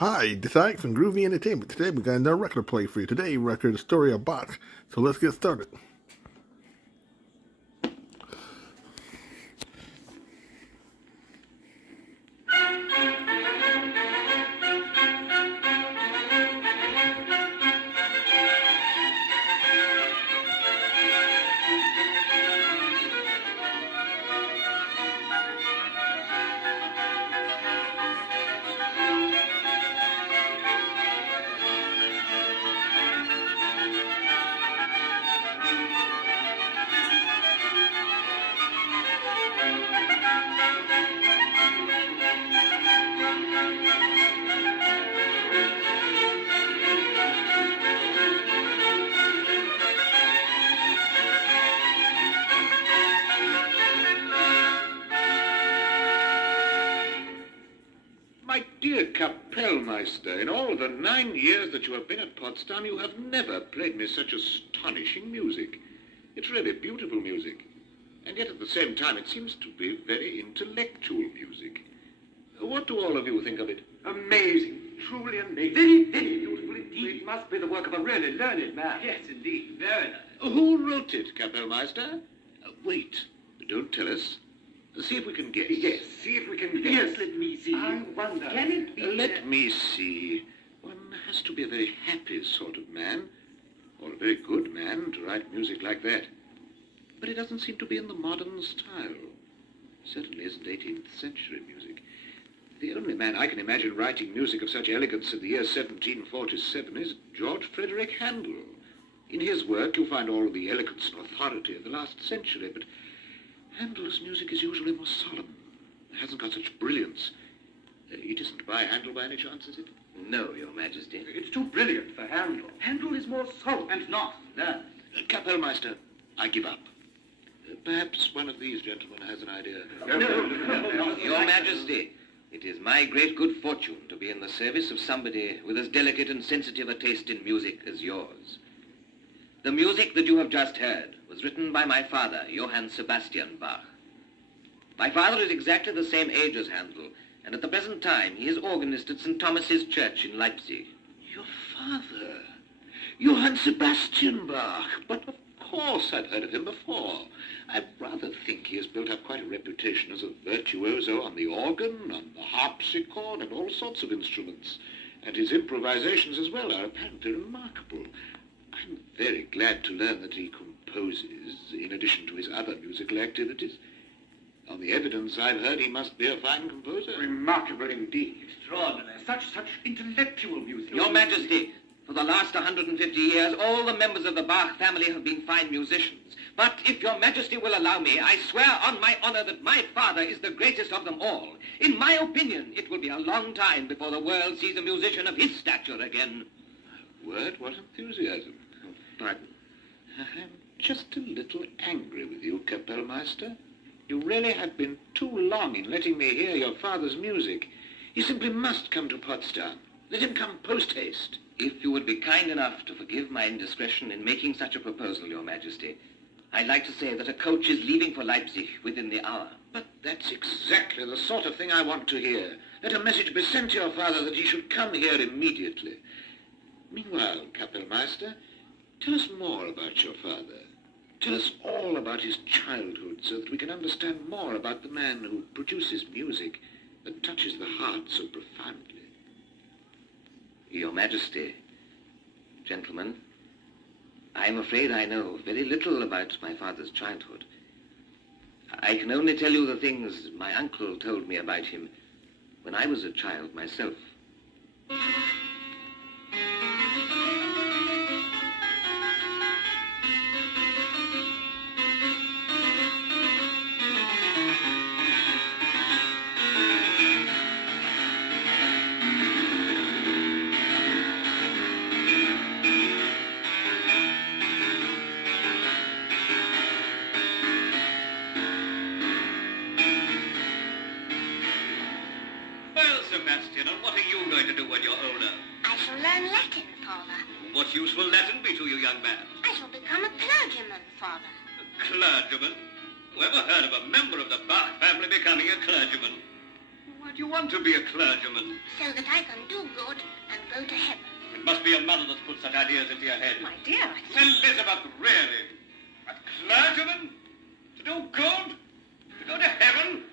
Hi, this is Ike from Groovy Entertainment. Today we got another record play for you. Today record the story of Bach. So let's get started. My dear Kapellmeister, in all the 9 years that you have been at Potsdam, you have never played me such astonishing music. It's really beautiful music. And yet at the same time, it seems to be very intellectual music. What do all of you think of it? Amazing. Truly amazing. Very, very beautiful indeed. It must be the work of a really learned man. Yes, indeed. Very nice. Who wrote it, Kapellmeister? Wait. Don't tell us. See if we can guess. Yes, see if we can guess. Yes, let me see. I wonder. Can it be? Let me see. One has to be a very happy sort of man, or a very good man, to write music like that. But it doesn't seem to be in the modern style. Certainly isn't 18th century music. The only man I can imagine writing music of such elegance in the year 1747 is George Frederick Handel. In his work you'll find all the elegance and authority of the last century, but Handel's music is usually more solemn. It hasn't got such brilliance. It isn't by Handel by any chance, is it? No, Your Majesty. It's too brilliant for Handel. Handel is more solemn. And not learned. Kapellmeister, I give up. Perhaps one of these gentlemen has an idea. Your Majesty, it is my great good fortune to be in the service of somebody with as delicate and sensitive a taste in music as yours. The music that you have just heard was written by my father, Johann Sebastian Bach. My father is exactly the same age as Handel, and at the present time he is organist at St. Thomas's Church in Leipzig. Your father? Johann Sebastian Bach. But of course I've heard of him before. I rather think he has built up quite a reputation as a virtuoso on the organ, on the harpsichord, and all sorts of instruments. And his improvisations as well are apparently remarkable. I'm very glad to learn that he composes, in addition to his other musical activities. On the evidence I've heard, he must be a fine composer. Remarkable indeed. Extraordinary. Such intellectual music. Your Majesty, for the last 150 years, all the members of the Bach family have been fine musicians. But if Your Majesty will allow me, I swear on my honor that my father is the greatest of them all. In my opinion, it will be a long time before the world sees a musician of his stature again. Word, what enthusiasm. Pardon? I'm just a little angry with you, Kapellmeister. You really have been too long in letting me hear your father's music. He simply must come to Potsdam. Let him come post-haste. If you would be kind enough to forgive my indiscretion in making such a proposal, Your Majesty, I'd like to say that a coach is leaving for Leipzig within the hour. But that's exactly the sort of thing I want to hear. Let a message be sent to your father that he should come here immediately. Meanwhile, Kapellmeister, tell us more about your father. Tell us all about his childhood so that we can understand more about the man who produces music that touches the heart so profoundly. Your Majesty, gentlemen, I'm afraid I know very little about my father's childhood. I can only tell you the things my uncle told me about him when I was a child myself. Sebastian, and what are you going to do when you're older? I shall learn Latin, Father. What use will Latin be to you, young man? I shall become a clergyman, Father. A clergyman? Who ever heard of a member of the Bach family becoming a clergyman? Why, Why do you want to be a clergyman? So that I can do good and go to heaven. It must be your mother that's put such ideas into your head. My dear, Elizabeth, really? A clergyman? To do good? To go to heaven?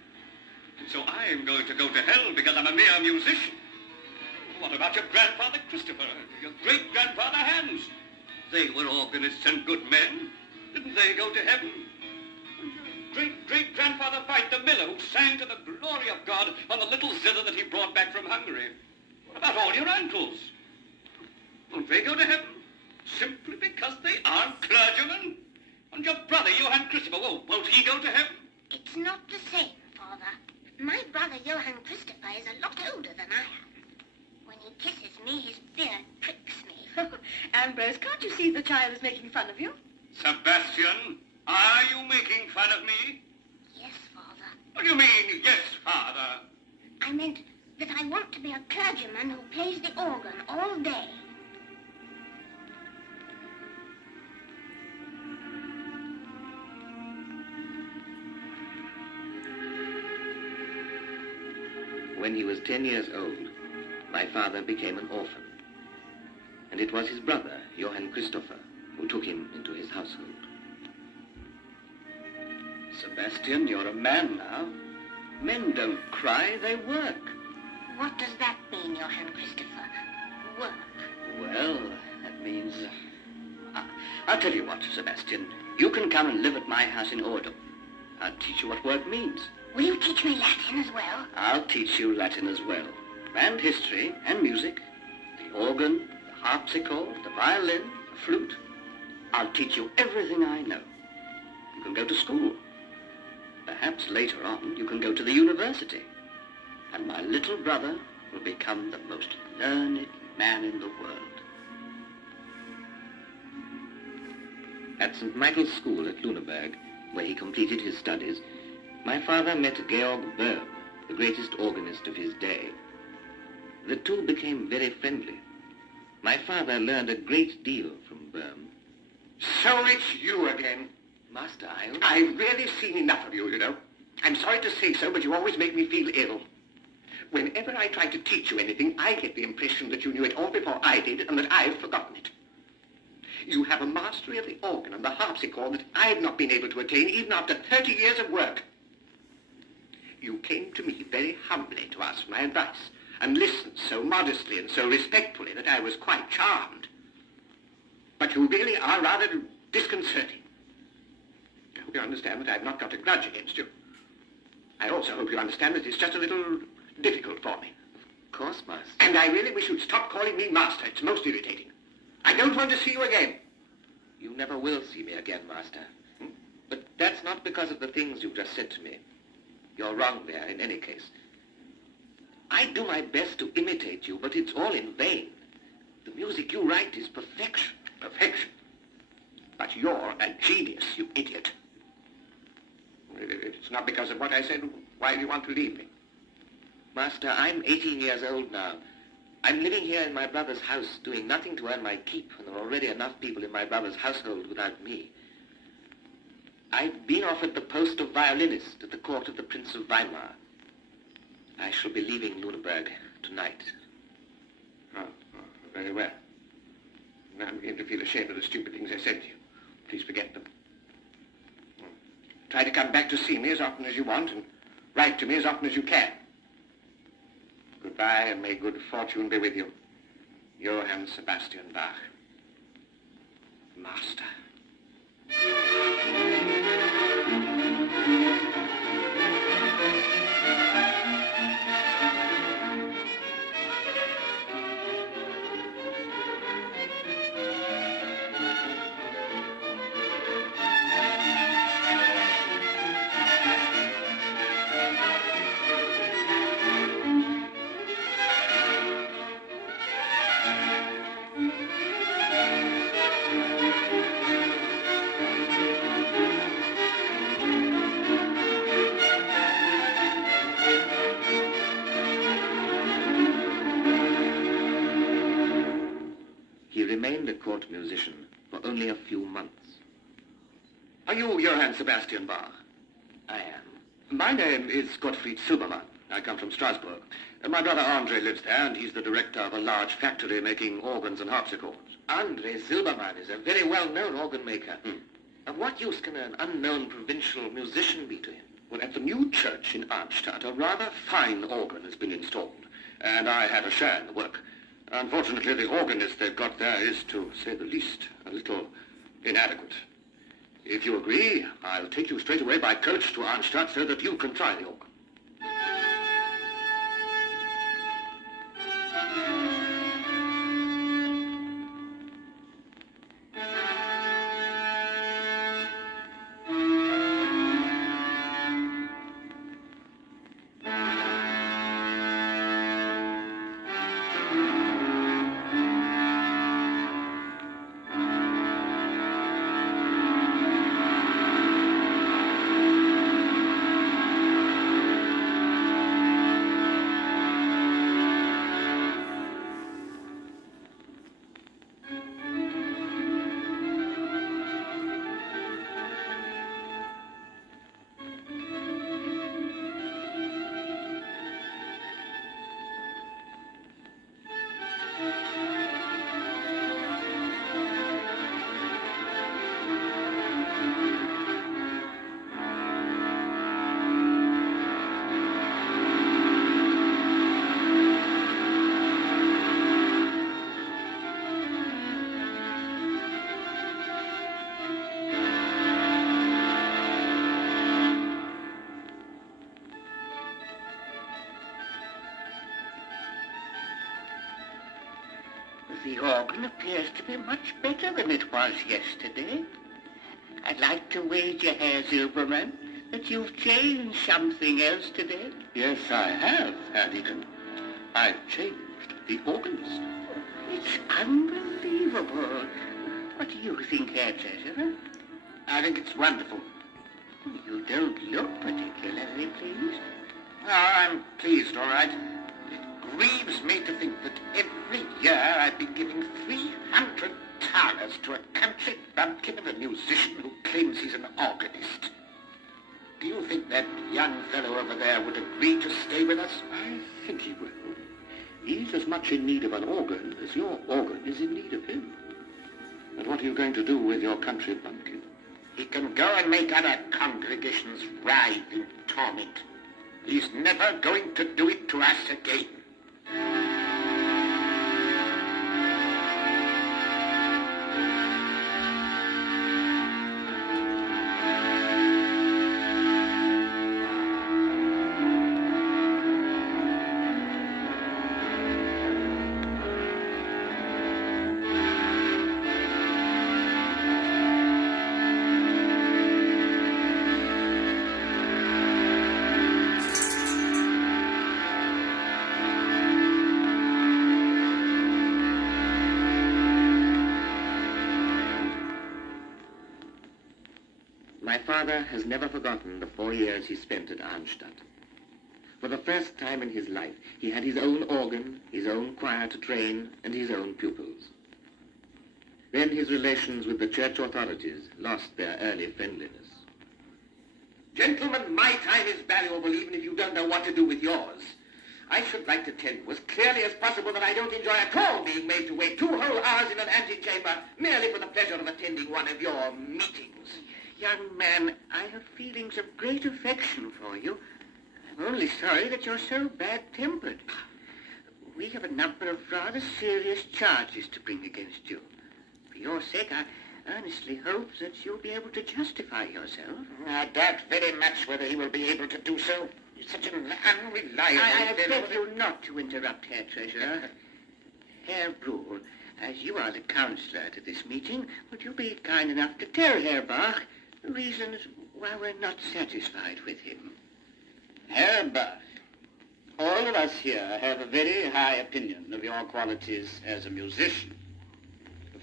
And so I'm going to go to hell because I'm a mere musician. What about your grandfather Christopher? Your great-grandfather Hans? They were organists and good men. Didn't they go to heaven? And your great-great-grandfather White, the miller, who sang to the glory of God on the little zither that he brought back from Hungary. What about all your uncles? Won't they go to heaven? Simply because they aren't clergymen? And your brother, Johann Christopher, won't he go to heaven? it's not the same, Father. My brother Johann Christopher is a lot older than I am. When he kisses me, his beard pricks me. Ambrose, can't you see the child is making fun of you? Sebastian, are you making fun of me? Yes, Father. What do you mean, yes, Father? I meant that I want to be a clergyman who plays the organ all day. When he was 10 years old, my father became an orphan. And it was his brother, Johann Christopher, who took him into his household. Sebastian, you're a man now. Men don't cry, they work. What does that mean, Johann Christopher? Work. Well, that means... I'll tell you what, Sebastian. You can come and live at my house in Ordum. I'll teach you what work means. Will you teach me Latin as well? I'll teach you Latin as well. And history and music. The organ, the harpsichord, the violin, the flute. I'll teach you everything I know. You can go to school. Perhaps later on you can go to the university. And my little brother will become the most learned man in the world. At St. Michael's School at Lüneburg, where he completed his studies, my father met Georg Böhm, the greatest organist of his day. The two became very friendly. My father learned a great deal from Böhm. So it's you again. Master, I've really seen enough of you, you know. I'm sorry to say so, but you always make me feel ill. Whenever I try to teach you anything, I get the impression that you knew it all before I did and that I've forgotten it. You have a mastery of the organ and the harpsichord that I've not been able to attain even after 30 years of work. You came to me very humbly to ask my advice and listened so modestly and so respectfully that I was quite charmed. But you really are rather disconcerting. I hope you understand that I've not got a grudge against you. I also hope you understand that it's just a little difficult for me. Of course, Master. And I really wish you'd stop calling me Master. It's most irritating. I don't want to see you again. You never will see me again, Master. But that's not because of the things you've just said to me. You're wrong there, in any case. I do my best to imitate you, but it's all in vain. The music you write is perfection. Perfection. But you're a genius, you idiot. It's not because of what I said. Why do you want to leave me? Master, I'm 18 years old now. I'm living here in my brother's house, doing nothing to earn my keep, and there are already enough people in my brother's household without me. I've been offered the post of violinist at the court of the Prince of Weimar. I shall be leaving Lüneburg tonight. Oh, very well. Now I'm beginning to feel ashamed of the stupid things I said to you. Please forget them. Try to come back to see me as often as you want and write to me as often as you can. Goodbye, and may good fortune be with you. Johann Sebastian Bach. Master. He remained a court musician for only a few months. Are you Johann Sebastian Bach? I am. My name is Gottfried Silbermann. I come from Strasbourg. My brother Andre lives there, and he's the director of a large factory making organs and harpsichords. Andre Silbermann is a very well-known organ maker. Of what use can an unknown provincial musician be to him? Well, at the new church in Arnstadt, a rather fine organ has been installed, and I had a share in the work. Unfortunately, the organist they've got there is, to say the least, a little inadequate. If you agree, I'll take you straight away by coach to Arnstadt so that you can try the organ. The organ appears to be much better than it was yesterday. I'd like to wager, Herr Silbermann, that you've changed something else today. Yes, I have, Herr Deacon. I've changed the organist. It's unbelievable. What do you think, Herr Treasurer? I think it's wonderful. You don't look particularly pleased. Oh, I'm pleased, all right. It grieves me to think that every year I've been giving 300 thalers to a country bumpkin of a musician who claims he's an organist. Do you think that young fellow over there would agree to stay with us? I think he will. He's as much in need of an organ as your organ is in need of him. And what are you going to do with your country bumpkin? He can go and make other congregations writhe in torment. He's never going to do it to us again. My father has never forgotten the 4 years he spent at Arnstadt. For the first time in his life, he had his own organ, his own choir to train, and his own pupils. Then his relations with the church authorities lost their early friendliness. Gentlemen, my time is valuable even if you don't know what to do with yours. I should like to tell you as clearly as possible that I don't enjoy at all being made to wait 2 whole hours in an antechamber merely for the pleasure of attending one of your meetings. Young man, I have feelings of great affection for you. I'm only sorry that you're so bad-tempered. We have a number of rather serious charges to bring against you. For your sake, I earnestly hope that you'll be able to justify yourself. I doubt very much whether he will be able to do so. He's such an unreliable I fellow. beg you not to interrupt, Herr Treasurer. Herr Bruhl, as you are the counselor to this meeting, would you be kind enough to tell Herr Bach the reasons why we're not satisfied with him? Herr Bach, all of us here have a very high opinion of your qualities as a musician.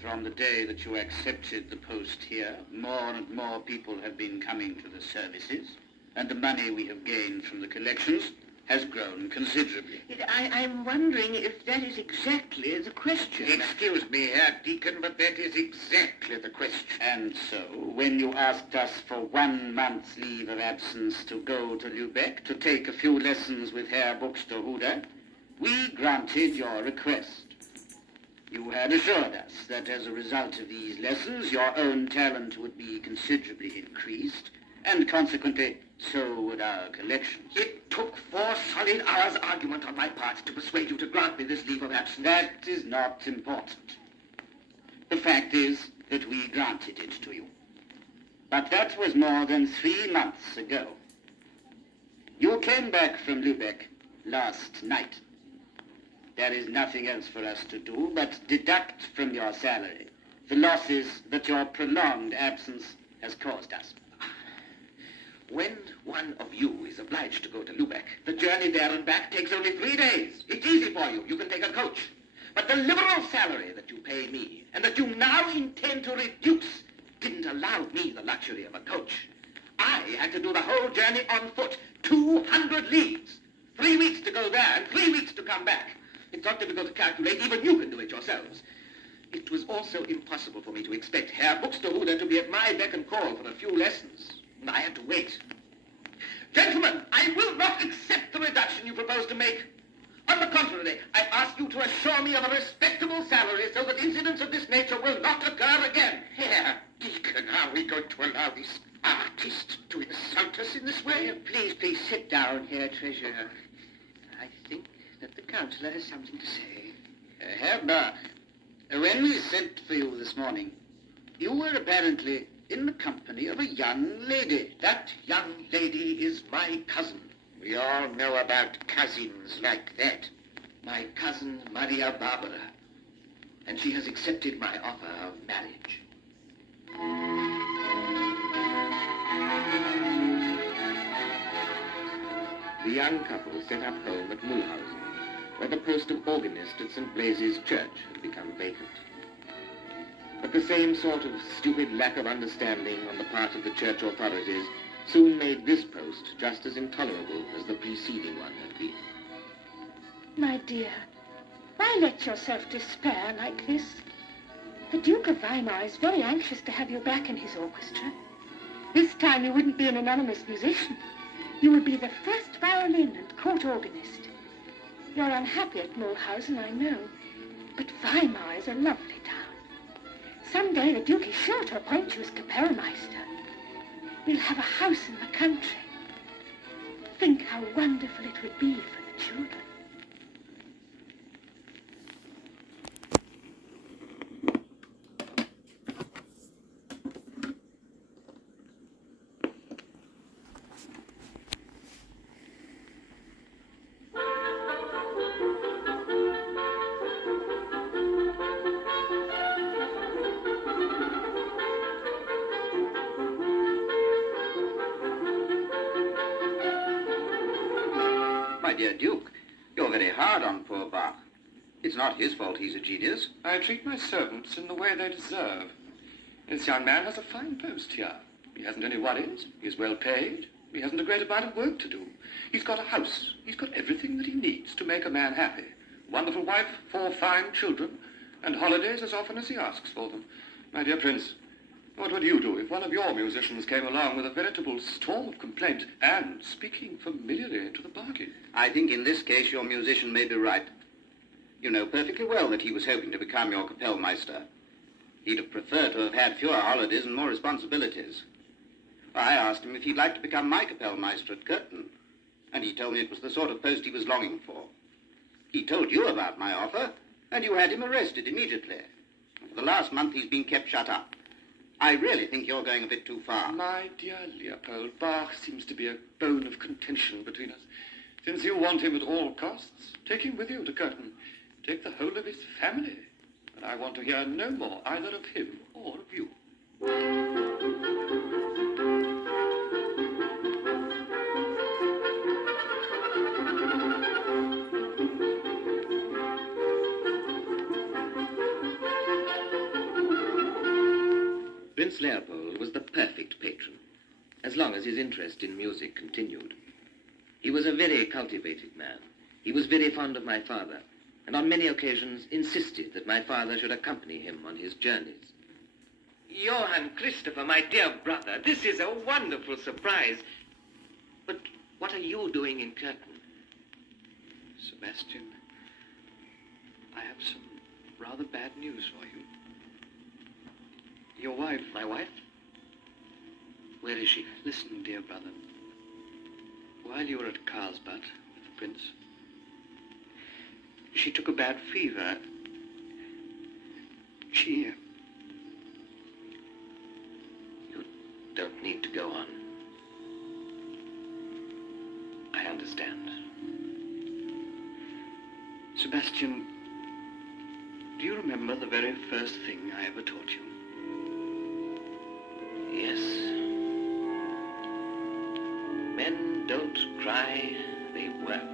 From the day that you accepted the post here, more and more people have been coming to the services, and the money we have gained from the collections has grown considerably. I'm wondering if that is exactly the question. Excuse me, Herr Deacon, but that is exactly the question. And so, when you asked us for 1 month's leave of absence to go to Lübeck to take a few lessons with Herr Buxtehude, we granted your request. You had assured us that as a result of these lessons, your own talent would be considerably increased, and consequently, so would our collections. It took 4 solid hours' argument on my part to persuade you to grant me this leave of absence. That is not important. The fact is that we granted it to you. But that was more than 3 months ago. You came back from Lübeck last night. There is nothing else for us to do but deduct from your salary the losses that your prolonged absence has caused us. When one of you is obliged to go to Lübeck, the journey there and back takes only 3 days. It's easy for you. You can take a coach. But the liberal salary that you pay me, and that you now intend to reduce, didn't allow me the luxury of a coach. I had to do the whole journey on foot, 200 leagues. 3 weeks to go there and 3 weeks to come back. It's not difficult to calculate. Even you can do it yourselves. It was also impossible for me to expect Herr Buxtehude to be at my beck and call for a few lessons. And I had to wait. Gentlemen, I will not accept the reduction you propose to make. On the contrary, I ask you to assure me of a respectable salary so that incidents of this nature will not occur again. Herr Deacon, are we going to allow this artist to insult us in this way? Please sit down here, Treasurer. I think that the councillor has something to say. Herr Bach, when we sent for you this morning, you were apparently in the company of a young lady. That young lady is my cousin. We all know about cousins like that. My cousin Maria Barbara. And she has accepted my offer of marriage. The young couple set up home at Mulhausen, where the post of organist at St. Blaise's Church had become vacant. But the same sort of stupid lack of understanding on the part of the church authorities soon made this post just as intolerable as the preceding one had been. My dear, why let yourself despair like this? The Duke of Weimar is very anxious to have you back in his orchestra. This time you wouldn't be an anonymous musician. You would be the first violin and court organist. You're unhappy at Mulhausen, I know, but Weimar is a lovely town. Someday the Duke is sure to appoint you as Kapellmeister. We'll have a house in the country. Think how wonderful it would be for the children. My dear Duke, you're very hard on poor Bach. It's not his fault he's a genius. I treat my servants in the way they deserve. This young man has a fine post here. He hasn't any worries. He's well paid. He hasn't a great amount of work to do. He's got a house. He's got everything that he needs to make a man happy. Wonderful wife, 4 fine children, and holidays as often as he asks for them. My dear Prince, what would you do if one of your musicians came along with a veritable storm of complaint and speaking familiarly into the bargain? I think in this case your musician may be right. You know perfectly well that he was hoping to become your Kapellmeister. He'd have preferred to have had fewer holidays and more responsibilities. I asked him if he'd like to become my Kapellmeister at Curtin, and he told me it was the sort of post he was longing for. He told you about my offer, and you had him arrested immediately. For the last month he's been kept shut up. I really think you're going a bit too far. My dear Leopold, Bach seems to be a bone of contention between us. Since you want him at all costs, take him with you to Curtin. Take the whole of his family. And I want to hear no more either of him or of you. Prince Leopold was the perfect patron, as long as his interest in music continued. He was was a very cultivated man. He was very fond of my father, and on many occasions insisted that my father should accompany him on his journeys. Johann Christopher, my dear brother, this is a wonderful surprise. But what are you doing in Curtin? Sebastian, I have some rather bad news for you. Your wife... My wife? Where is she? Listen, dear brother. While you were at Carlsbad with the prince, she took a bad fever. She... You don't need to go on. I understand. Sebastian, do you remember the very first thing I ever taught you? Yes. Men don't cry, they work.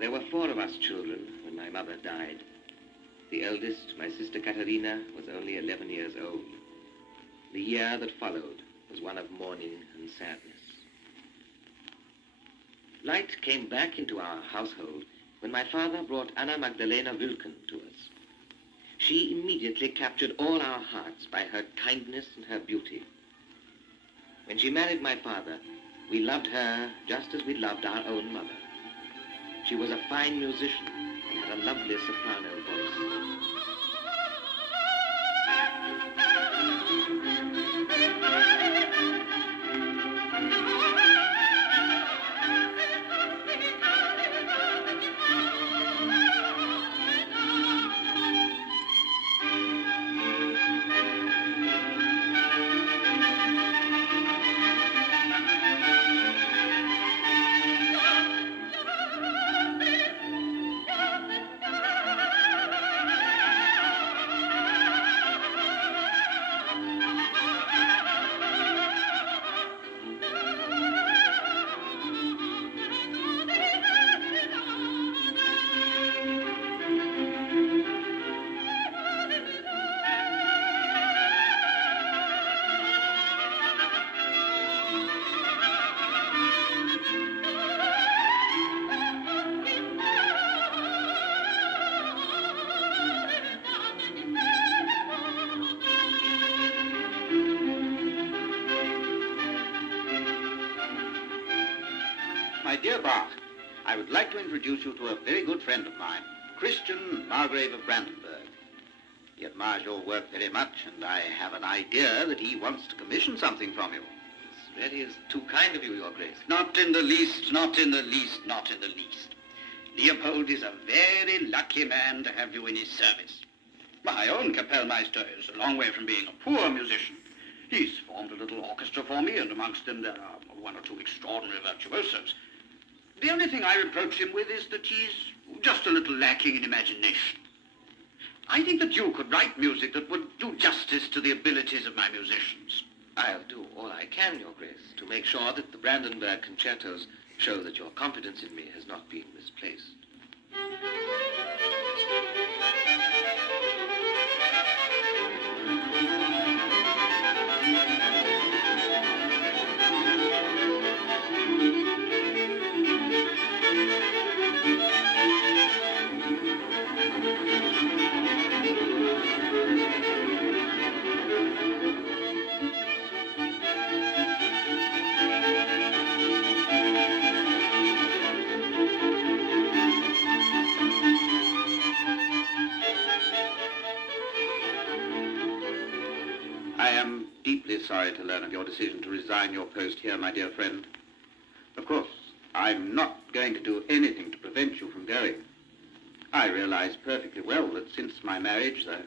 There were 4 of us children when my mother died. The eldest, my sister Katerina, was only 11 years old. The year that followed was one of mourning and sadness. Light came back into our household when my father brought Anna Magdalena Wilken to us. She immediately captured all our hearts by her kindness and her beauty. When she married my father, we loved her just as we loved our own mother. She was a fine musician and had a lovely soprano voice. My dear Bach, I would like to introduce you to a very good friend of mine, Christian Margrave of Brandenburg. He admires your work very much, and I have an idea that he wants to commission something from you. This really is too kind of you, Your Grace. Not in the least, not in the least, not in the least. Leopold is a very lucky man to have you in his service. My own Kapellmeister is a long way from being a poor musician. He's formed a little orchestra for me, and amongst them there are 1 or 2 extraordinary virtuosos. The only thing I reproach him with is that he's just a little lacking in imagination. I think that you could write music that would do justice to the abilities of my musicians. I'll do all I can, Your Grace, to make sure that the Brandenburg concertos show that your confidence in me has not been misplaced. I am deeply sorry to learn of your decision to resign your post here, my dear friend. Of course, I'm not going to do anything to prevent you from going. I realize perfectly well that since my marriage, there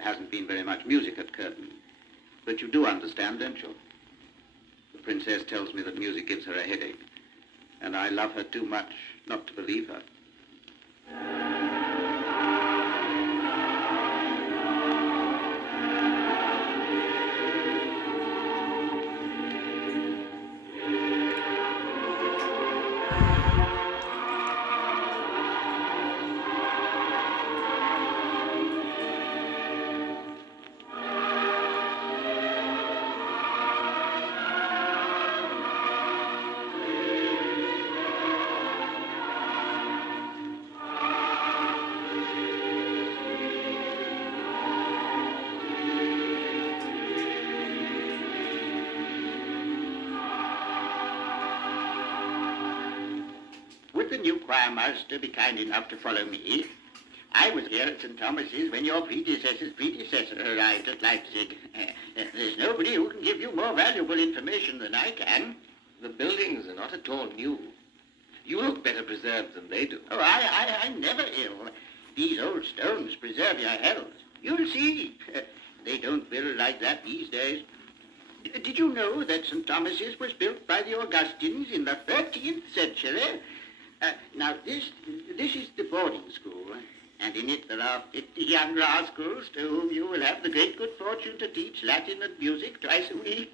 hasn't been very much music at Curtin. But you do understand, don't you? The princess tells me that music gives her a headache, and I love her too much not to believe her. new choir master be kind enough to follow me? I was here at St. Thomas's when your predecessor's predecessor arrived at Leipzig. There's nobody who can give you more valuable information than I can. The buildings are not at all new. You look better preserved than they do. Oh, I'm never ill. These old stones preserve your health. You'll see. They don't build like that these days. Did you know that St. Thomas's was built by the Augustines in the 13th century? Now, this is the boarding school, and in it there are 50 young rascals to whom you will have the great good fortune to teach Latin and music twice a week.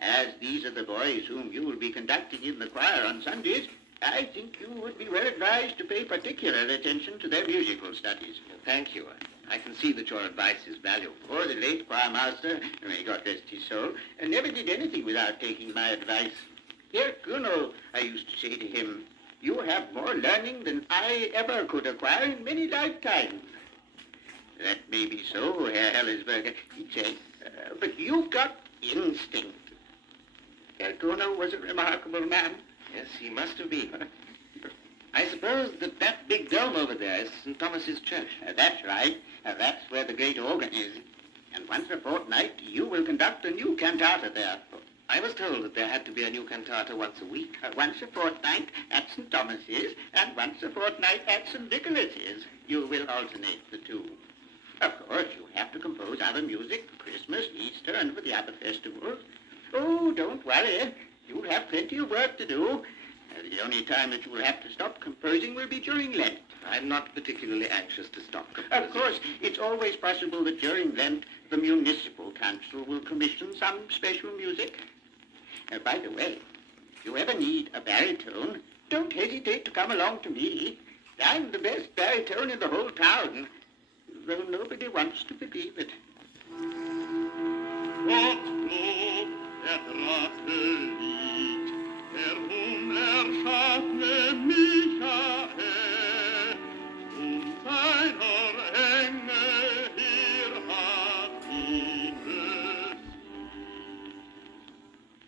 As these are the boys whom you will be conducting in the choir on Sundays, I think you would be well advised to pay particular attention to their musical studies. Thank you. I can see that your advice is valuable. Oh, the late choir master, may God rest his soul, never did anything without taking my advice. Here, Kuno, I used to say to him, you have more learning than I ever could acquire in many lifetimes. That may be so, Herr Hellisberger, he said, but you've got instinct. Herr Kuno was a remarkable man. Yes, he must have been. I suppose that big dome over there is St. Thomas's Church. That's right. That's where the great organ is. And once a fortnight, you will conduct a new cantata there. I was told that there had to be a new cantata once a week. Once a fortnight at St. Thomas's, and once a fortnight at St. Nicholas's. You will alternate the two. Of course, you have to compose other music for Christmas, Easter, and for the other festivals. Oh, don't worry. You'll have plenty of work to do. The only time that you will have to stop composing will be during Lent. I'm not particularly anxious to stop composing. Of course, it's always possible that during Lent, the municipal council will commission some special music. By the way, if you ever need a baritone, don't hesitate to come along to me. I'm the best baritone in the whole town, though nobody wants to believe it.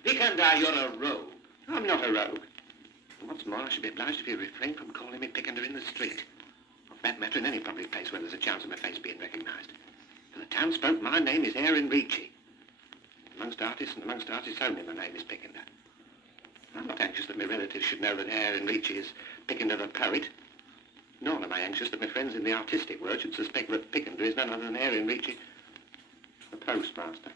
Picander, you're a rogue. I'm not a rogue. And what's more, I should be obliged if you refrain from calling me Picander in the street. Or for that matter, in any public place where there's a chance of my face being recognized. For the townsfolk, my name is Aaron Ricci. Amongst artists and amongst artists only, my name is Picander. I'm not anxious that my relatives should know that Aaron Ricci is Picander the poet. Nor am I anxious that my friends in the artistic world should suspect that Picander is none other than Aaron Ricci, the postmaster.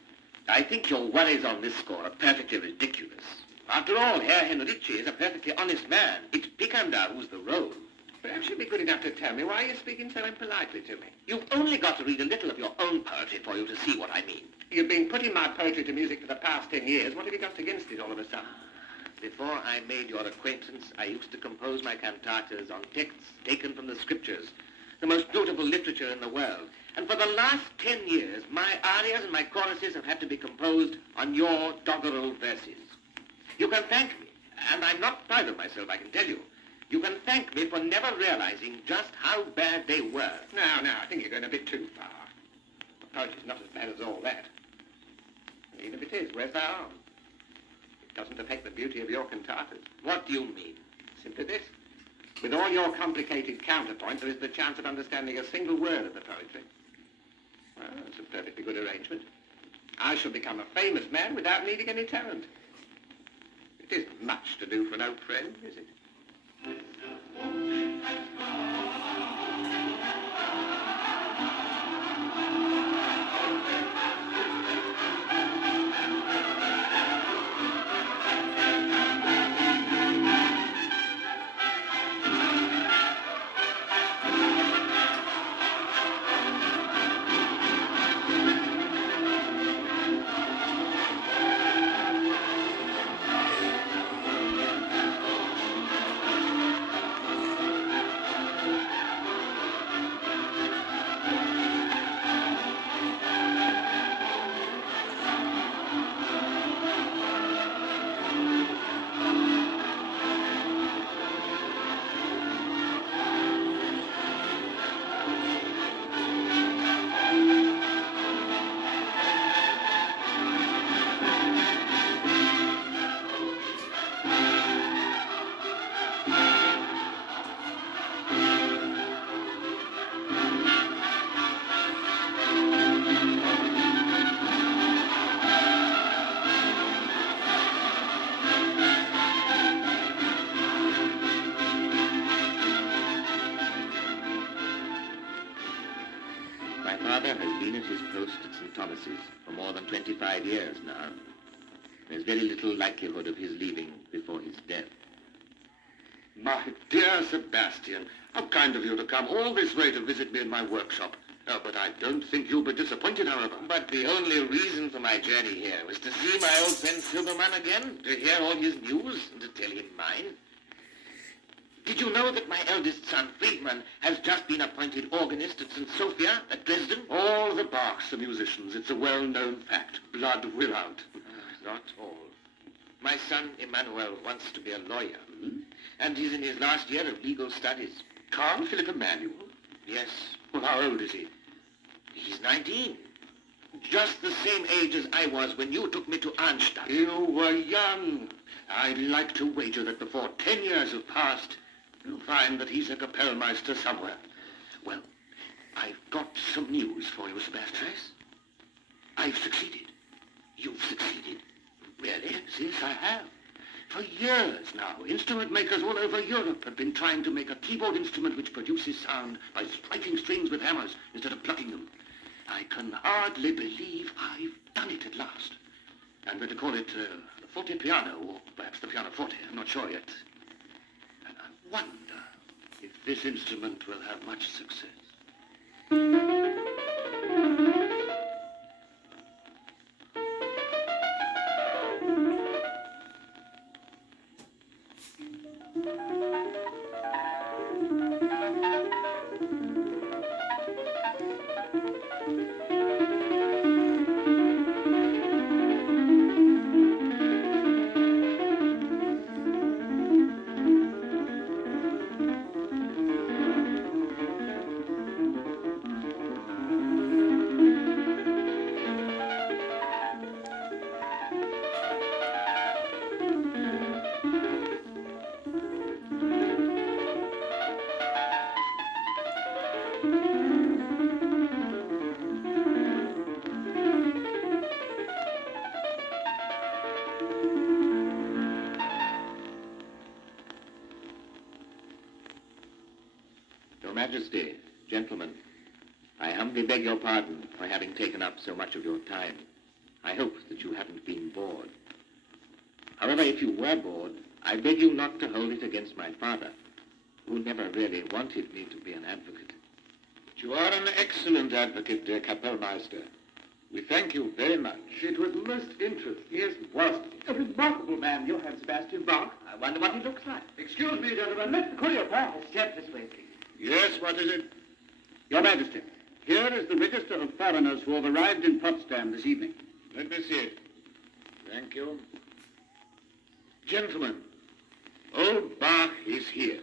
I think your worries on this score are perfectly ridiculous. After all, Herr Henrici is a perfectly honest man. It's Picander who's the rogue. Perhaps you'd be good enough to tell me why you're speaking so impolitely to me. You've only got to read a little of your own poetry for you to see what I mean. You've been putting my poetry to music for the past 10 years. What have you got against it all of a sudden? Before I made your acquaintance, I used to compose my cantatas on texts taken from the scriptures, the most beautiful literature in the world. And for the last 10 years, my arias and my choruses have had to be composed on your doggerel verses. You can thank me, and I'm not proud of myself, I can tell you. You can thank me for never realizing just how bad they were. Now, I think you're going a bit too far. The poetry's not as bad as all that. Even if it is, where's the harm? It doesn't affect the beauty of your cantatas. What do you mean? Simply this. With all your complicated counterpoint, there is the chance of understanding a single word of the poetry. Well, that's a perfectly good arrangement. I shall become a famous man without needing any talent. It isn't much to do for an old friend, is it? at his post at St. Thomas's for more than 25 years now. There's very little likelihood of his leaving before his death. My dear Sebastian, how kind of you to come all this way to visit me in my workshop. But I don't think you'll be disappointed, however. But the only reason for my journey here was to see my old friend Silverman again, to hear all his news, and to tell him mine. Did you know that my eldest son, Friedman, has just been appointed organist at St. Sophia at Dresden? All the Bachs are musicians. It's a well-known fact. Blood will out. Not all. My son, Emmanuel, wants to be a lawyer, and he's in his last year of legal studies. Carl Philip Emmanuel? Yes, Well, how old is he? he's 19. Just the same age as I was when you took me to Arnstadt. You were young. I'd like to wager that before 10 years have passed, you'll find that he's a Kapellmeister somewhere. Well, I've got some news for you, Sebastian. Yes? I've succeeded. You've succeeded. Really? Yes, I have. For years now, instrument makers all over Europe have been trying to make a keyboard instrument which produces sound by striking strings with hammers instead of plucking them. I can hardly believe I've done it at last. I'm going to call it the forte piano, or perhaps the pianoforte. I'm not sure yet. And I wonder if this instrument will have much success. Your Majesty, gentlemen, I humbly beg your pardon for having taken up so much of your time. I hope that you haven't been bored. However, if you were bored, I beg you not to hold it against my father, who never really wanted me to be an advocate. But you are an excellent advocate, dear Kapellmeister. We thank you very much. It was most interesting. Yes, it was. A remarkable man, Johann Sebastian Bach. I wonder what he looks like. Excuse me, gentlemen. Let the courier pass. Step this way, please. Yes, what is it? Your Majesty, here is the register of foreigners who have arrived in Potsdam this evening. Let me see it. Thank you. Gentlemen, old Bach is here.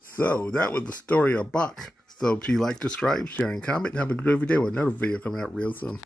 So that was the story of Bach. So if you like, subscribe, share, and comment, and have a groovy day with another video coming out real soon.